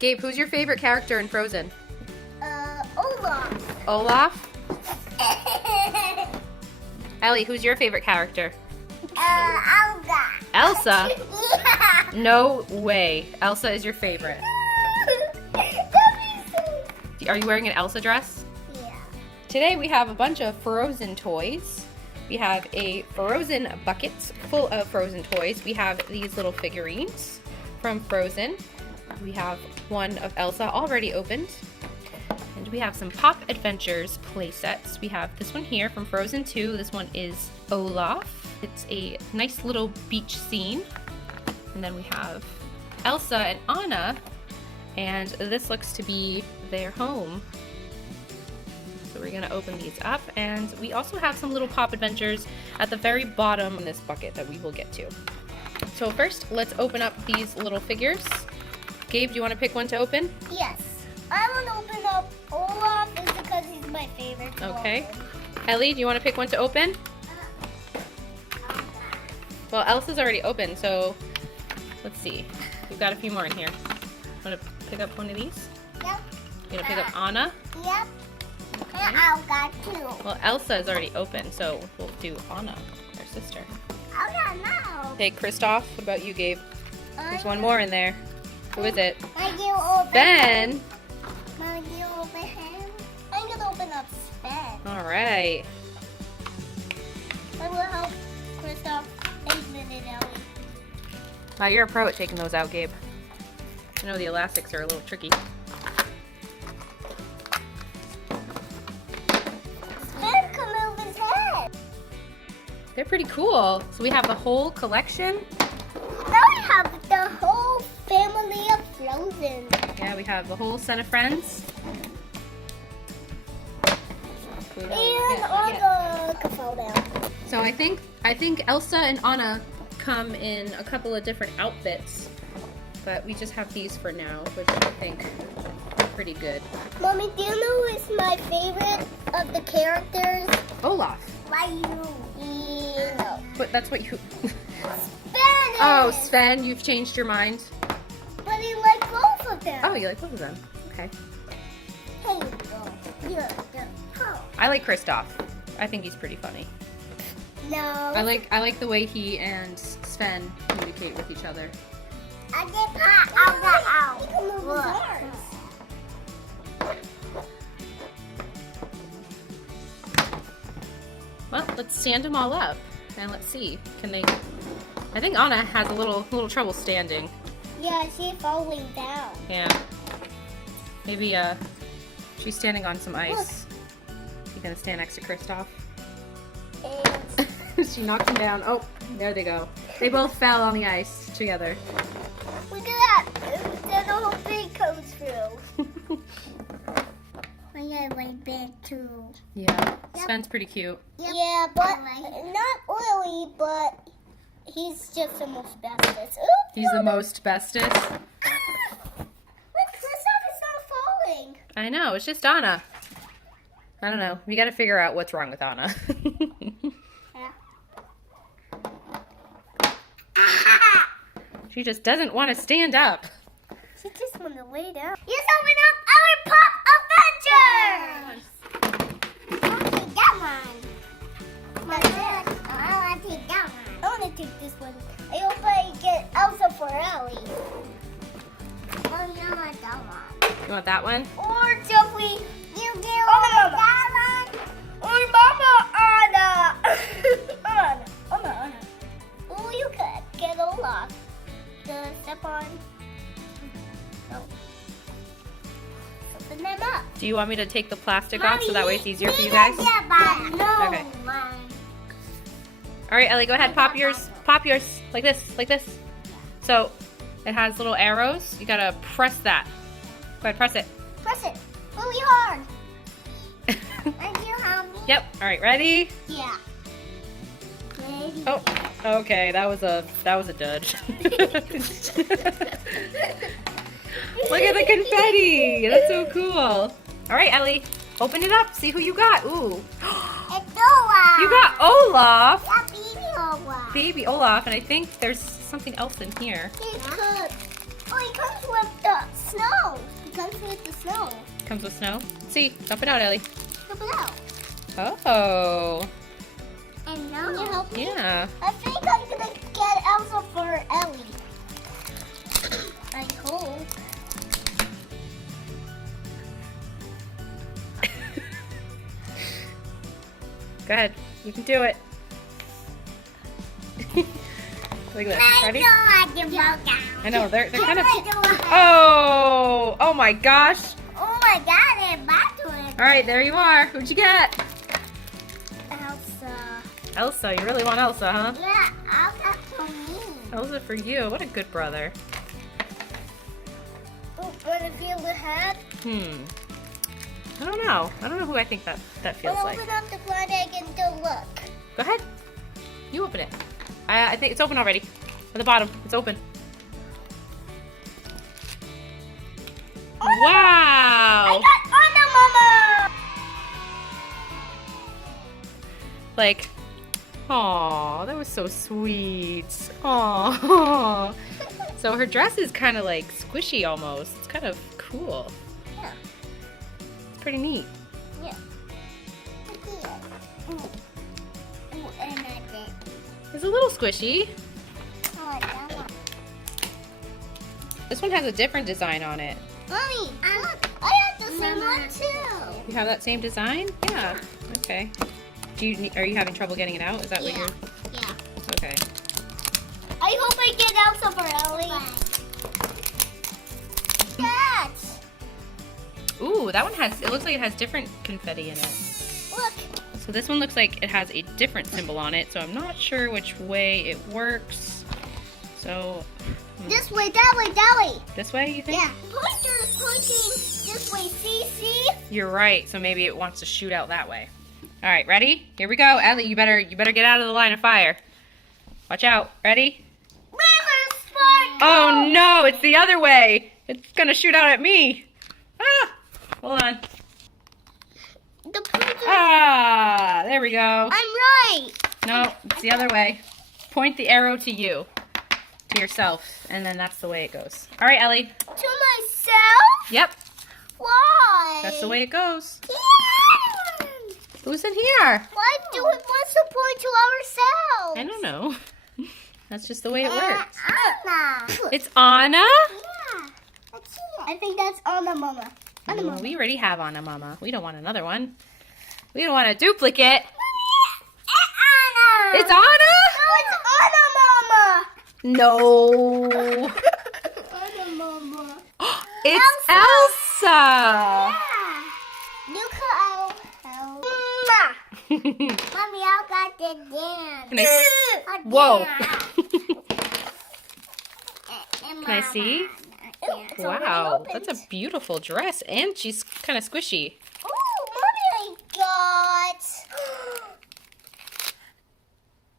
Gabe, who's your favorite character in Frozen? Olaf. Olaf? Ellie, who's your favorite character? Elsa. Elsa? Yeah. No way. Elsa is your favorite. Are you wearing an Elsa dress? Yeah. Today we have a bunch of Frozen toys. We have a Frozen bucket full of Frozen toys. We have these little figurines from Frozen. We have one of Elsa already opened. And we have some Pop Adventures play sets. We have this one here from Frozen 2. This one is Olaf. It's a nice little beach scene. And then we have Elsa and Anna. And this looks to be their home. So we're gonna open these up. And we also have some little Pop Adventures at the very bottom of this bucket that we will get to. So first, let's open up these little figures. Gabe, do you want to pick one to open? Yes. I want to open up Olaf is because he's my favorite. Okay. Ellie, do you want to pick one to open? Well, Elsa's already open, so let's see. We've got a few more in here. Want to pick up one of these? Yep. You gonna pick up Anna? Yep. And I've got two. Well, Elsa is already open, so we'll do Anna, our sister. I got now. Okay, Kristoff, what about you, Gabe? There's one more in there. Who is it? I can open. Ben! I can open him. I'm gonna open up Sven. All right. I will help Kristoff open it out. Wow, you're a pro at taking those out, Gabe. I know the elastics are a little tricky. Sven can move his head. They're pretty cool. So we have the whole collection. Now we have the whole family of Frozen. Yeah, we have the whole set of friends. And Anna can fall down. So I think Elsa and Anna come in a couple of different outfits, but we just have these for now, which I think are pretty good. Mommy, do you know who is my favorite of the characters? Olaf. Why you? No. But that's what you. Sven. Oh, Sven, you've changed your mind. But he likes both of them. Oh, you like both of them. Okay. Hey, you're oh. I like Kristoff. I think he's pretty funny. No. I like the way he and Sven communicate with each other. I get out. He can move his arms. Well, let's stand them all up and let's see. Can they? I think Anna has a little trouble standing. Yeah, she's falling down. Yeah. Maybe she's standing on some ice. You gonna stand next to Kristoff? And She knocked him down. Oh, there they go. They both fell on the ice together. look at that. Then the whole thing comes through. I got my bed too. Yeah. Sven's pretty cute. Yeah, but not really, but he's just the most bestest. Oops, He's the most bestest. Look, Kristoff is not falling. I know. It's just Anna. I don't know. We got to figure out what's wrong with Anna. Yeah. She just doesn't want to stand up. She just want to lay down. Let's open up our Pop Adventures! I want to take that one. I want to take that one. I want to take this one. I hope I get Elsa for Ellie. Oh, you want that one. You want that one? Or Jeffrey, you get that one. Or Mama Anna. Anna. Oh, you could get Olaf. The step on. No. Open them up. Do you want me to take the plastic off so that way it's easier for you Mommy, guys? yeah, but no. Okay. Mine. All right, Ellie, go ahead. Pop yours. Pop yours. Like this. Like this. So it has little arrows. You got to press that. Go ahead, press it. Press it really hard. And you help me? Yep. All right, ready? Yeah. Ready? Oh, okay. That was a dud. Look at the confetti. That's so cool. All right, Ellie, open it up. See who you got. Ooh. It's Olaf. You got Olaf. Yeah, baby Olaf. Baby Olaf, and I think there's something else in here. He's cooked. Oh, it comes with the snow. It comes with the snow. Comes with snow. Let's see, dump it out, Ellie. Dump it out. Oh. And now, can you help me? Yeah. I think I'm gonna get Elsa for Ellie. I hope. Go ahead. You can do it. Look at this. Ready? I know, they're kind of... Oh! Oh my gosh! Oh my god, they're back to it. Alright, there you are. Who'd you get? Elsa. Elsa. You really want Elsa, huh? Yeah, Elsa for me. Elsa for you. What a good brother. Oh, want to feel the head? I don't know. I don't know who I think that feels We'll like. open up the blind egg and go look. Go ahead. You open it. I think it's open already. At the bottom. It's open. Wow! I got Anna Mama! Like, aw, that was so sweet. Aw. So her dress is kind of like squishy almost. It's kind of cool. Yeah. It's pretty neat. Yeah. And I did. It's a little squishy. I like that one. This one has a different design on it. Mommy, look, I have the same one too. You have that same design? Yeah. Okay. Are you having trouble getting it out? Is that what Yeah. you're... Yeah. Okay. I hope I get Elsa for Ellie. That. Ooh, that one has... It looks like it has different confetti in it. Look. So this one looks like it has a different symbol on it, so I'm not sure which way it works. So... This way, that way, that way. This way, you think? Yeah. Pointer's pointing this way. See? You're right. So maybe it wants to shoot out that way. All right, ready? Here we go. Ellie, you better get out of the line of fire. Watch out. Ready? River Sparkle. Oh no, it's the other way. It's gonna shoot out at me. Ah! Hold on. The pointer. Ah! There we go. I'm right. No, it's the other way. Point the arrow to you. To yourself, and then that's the way it goes. All right, Ellie. To myself? Yep, Why? that's the way it goes. Yeah. Who's in here? Why do we want to point to ourselves? I don't know. That's just the way it works. Anna. It's Anna? Yeah. Let's see it. I think that's Anna Mama. Anna Well, Mama. we already have Anna Mama. We don't want another one. We don't want a duplicate. Anna. It's Anna? No, it's Anna Mama. No. Anna Mama. It's Elsa. Yeah. Look how Mommy, I got the dance. Can I see? Whoa. Can I see? Wow, that's a beautiful dress, and she's kind of squishy. Oh, Mommy, I got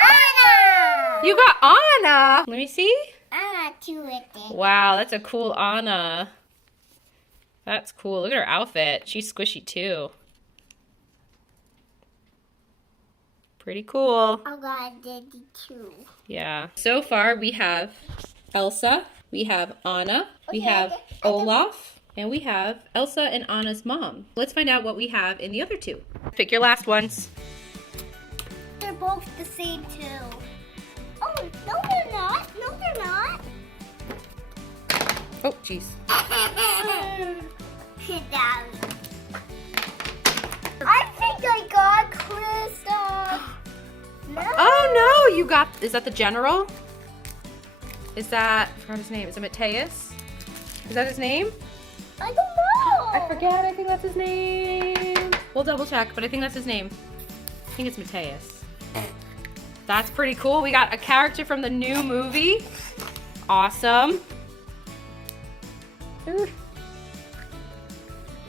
Anna. You got Anna. Let me see. Anna too with it. Wow, that's a cool Anna. That's cool. Look at her outfit. She's squishy too. Pretty cool. I got Daddy too. Yeah. So far we have Elsa, we have Anna, we Okay, have I think- Olaf, and we have Elsa and Anna's mom. Let's find out what we have in the other two. Pick your last ones. They're both the same too. Oh, no they're not. No they're not. Oh, jeez. Sit down. I think I got Krista. No. Oh no, you got, is that the general? Is that, I forgot his name, is it Mateus? Is that his name? I don't know. I forget, I think that's his name. We'll double check, but I think that's his name. I think it's Mateus. That's pretty cool. We got a character from the new movie. Awesome.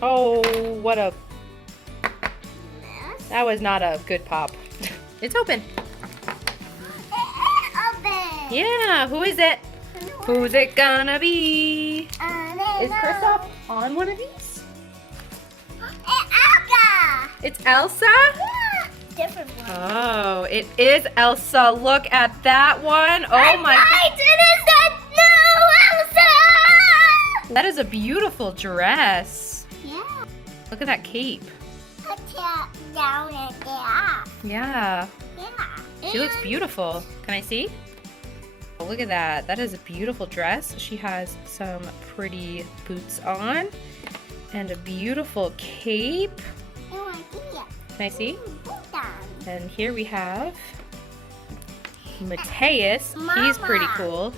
Oh, what a, Mess. that was not a good pop. It's open. Open. Yeah, who is it? Who's it gonna be? Is Kristoff on one of these? Elsa. It's Elsa? Yeah. Different one. Oh, it is Elsa. Look at that one. Oh my. Right, it is that new Elsa. a beautiful dress. Yeah. Look at that cape. Put it down and get up. Yeah. Yeah. She looks beautiful. Can I see? Oh, look at that. That is a beautiful dress. She has some pretty boots on and a beautiful cape. Can I see? And here we have Mateus. He's pretty cool.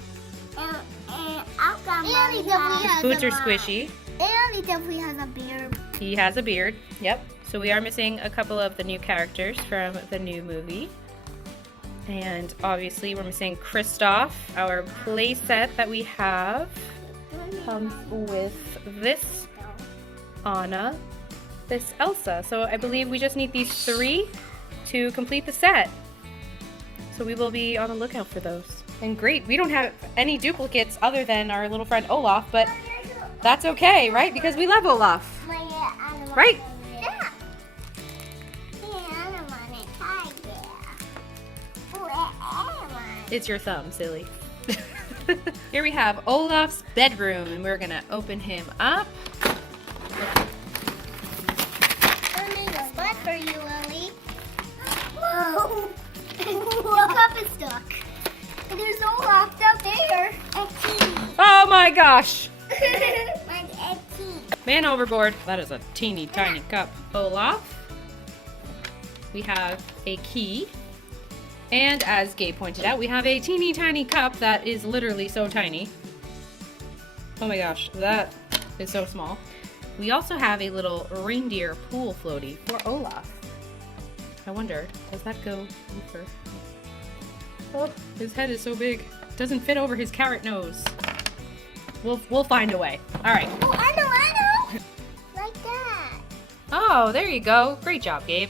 His boots are squishy. And he definitely has a beard. He has a beard. Yep. So we are missing a couple of the new characters from the new movie. And obviously we're missing Kristoff. Our play set that we have comes with this Anna, this Elsa. So I believe we just need these 3 to complete the set. So we will be on the lookout for those. And great, we don't have any duplicates other than our little friend Olaf, but that's okay, right? Because we love Olaf. Right? Yeah. It's your thumb, silly. Here we have Olaf's bedroom, and we're gonna open him up. I made a spot for you, Lily. Whoa! Your cup is stuck. And there's Olaf down there. Oh my gosh! Mine's empty. Man overboard. That is a teeny tiny cup. Olaf. We have a key. And as Gabe pointed out, we have a teeny tiny cup that is literally so tiny. Oh my gosh, that is so small. We also have a little reindeer pool floaty for Olaf. I wonder, does that go over? Oh, his head is so big. It doesn't fit over his carrot nose. We'll find a way. All right. Oh, I know. Like that. Oh, there you go. Great job, Gabe.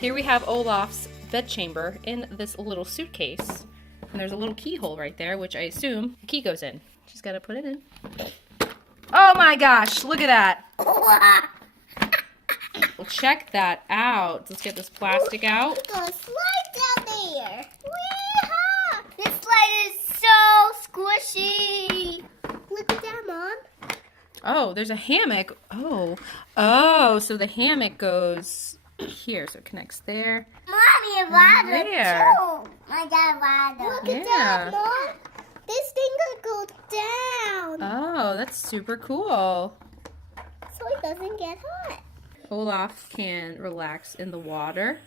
Here we have Olaf's bedchamber in this little suitcase. And there's a little keyhole right there, which I assume the key goes in. Just gotta put it in. Oh my gosh, look at that. Well, check that out. Let's get this plastic out. Look at the slide down there. Wee-haw! This slide is so squishy. Look at that, Mom. Oh, there's a hammock. Oh, so the hammock goes here, so it connects there. Mommy, water There. too. I got water. Look at Yeah. that, Mom. This thing could go down Oh, that's super cool. so it doesn't get hot. Olaf can relax in the water.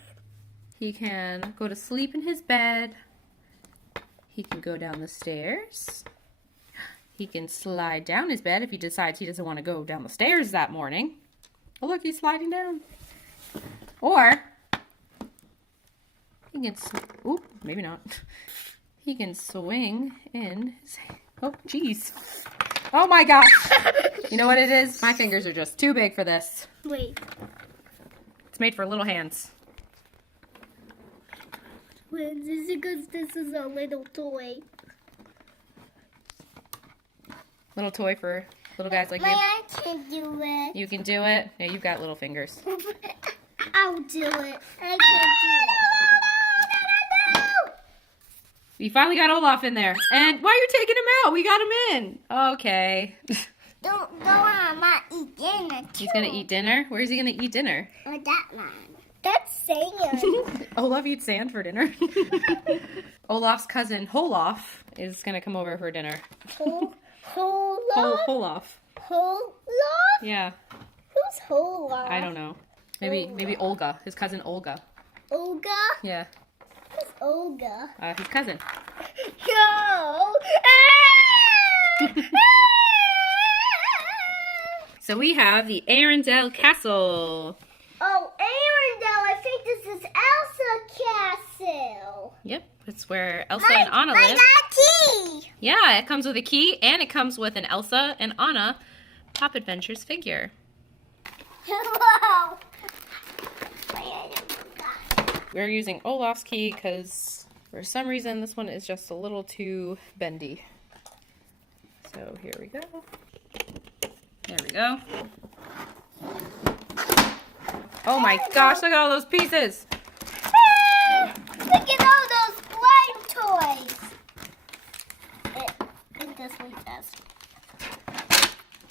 He can go to sleep in his bed. He can go down the stairs. He can slide down his bed if he decides he doesn't want to go down the stairs that morning. Oh, look, he's sliding down. Or he can, oop, maybe not. He can swing in his, oh, jeez. Oh my gosh. You know what it is? My fingers are just too big for this. Wait. It's made for little hands. This is because this is a little toy. Little toy for little guys like My you. aunt can do it. You can do it. Yeah, you've got little fingers. I'll do it. I can do We finally got Olaf in there. And why are you taking him out? We got him in. Okay. it. Don't I'm not eat dinner too. He's gonna eat dinner? Where's he gonna eat dinner? Or that one. That's sand. Olaf eats sand for dinner. Olaf's cousin, Hololf, is gonna come over for dinner. Olaf. Olaf? Yeah. Who's Olaf? I don't know. Maybe Olga. His cousin Olga. Olga? Yeah. Who's Olga? His cousin. No! So we have the Arendelle Castle. Oh, Arendelle, I think this is Elsa Castle. Yep, it's where Elsa and Anna I live. got key. Yeah, it comes with a key and it comes with an Elsa and Anna Pop Adventures figure. Whoa. We're using Olaf's key because for some reason this one is just a little too bendy. So here we go. There we go. Oh my gosh, look at all those pieces. Look at all those slime toys. It does like this.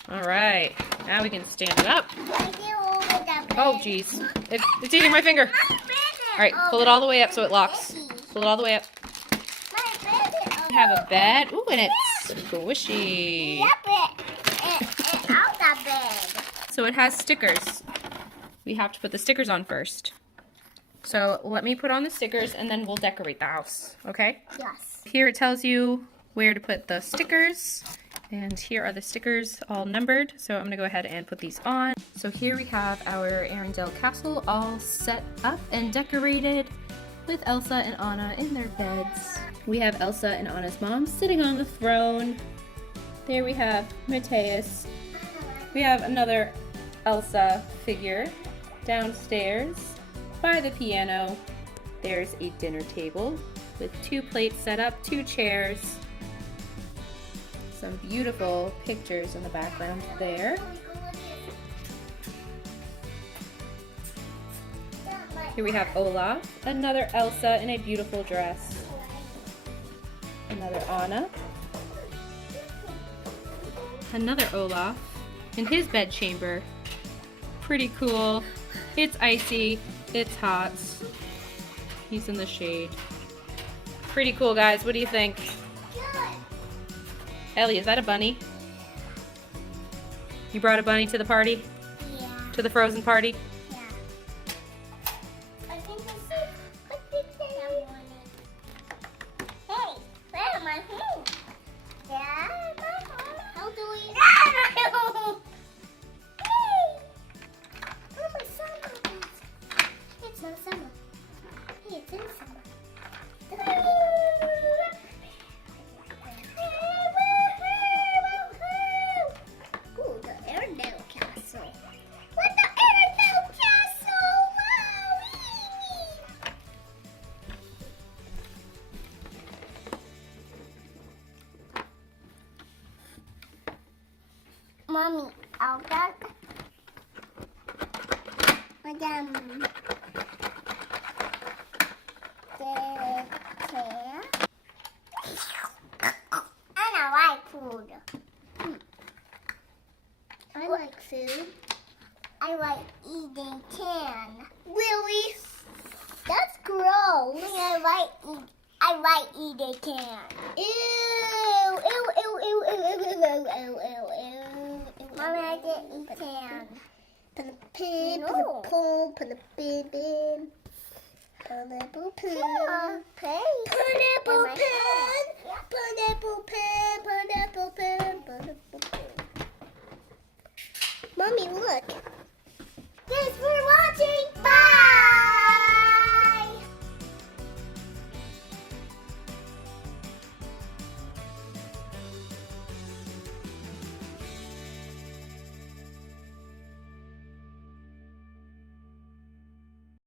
All right, now we can stand it up. I get over the bed. Oh, geez. It's eating my finger. All right, pull it all the way up so it locks. Pull it all the way up. We have a bed. Ooh, and it's squishy. Yep, it out the bed. So it has stickers. We have to put the stickers on first. So let me put on the stickers and then we'll decorate the house, okay? Yes. Here it tells you where to put the stickers. And here are the stickers all numbered. So I'm gonna go ahead and put these on. So here we have our Arendelle castle all set up and decorated with Elsa and Anna in their beds. We have Elsa and Anna's mom sitting on the throne. There we have Mateus. We have another Elsa figure downstairs by the piano. There's a dinner table with 2 plates set up, 2 chairs. Some beautiful pictures in the background there. Here we have Olaf, another Elsa in a beautiful dress. Another Anna. Another Olaf in his bed chamber. Pretty cool. It's icy. It's hot. He's in the shade. Pretty cool, guys. What do you think? Ellie, is that a bunny? You brought a bunny to the party? Yeah. To the Frozen party? Yeah. I think this is what did they Hey, where am I home? Yeah, my home. How do we? Yeah, my home. Hey, where my summer? It's not summer. Hey, it's in summer. Ooh, the Arendelle Castle. What the Arendelle Castle? Wow. Mommy, I'll get Madam. I like food. I like food. I like eating can. Really? That's gross. I like eating can. Ew! Ew! Ew! Ew! Ew! Ew! Ew! Ew! Ew! Ew! Mommy, I didn't eat can. Put a pin. Put a pole. Put a bin. Pineapple pen. Pineapple pen. Pineapple pen. Pineapple pen. Pineapple pen. Mommy, look. Thanks for watching.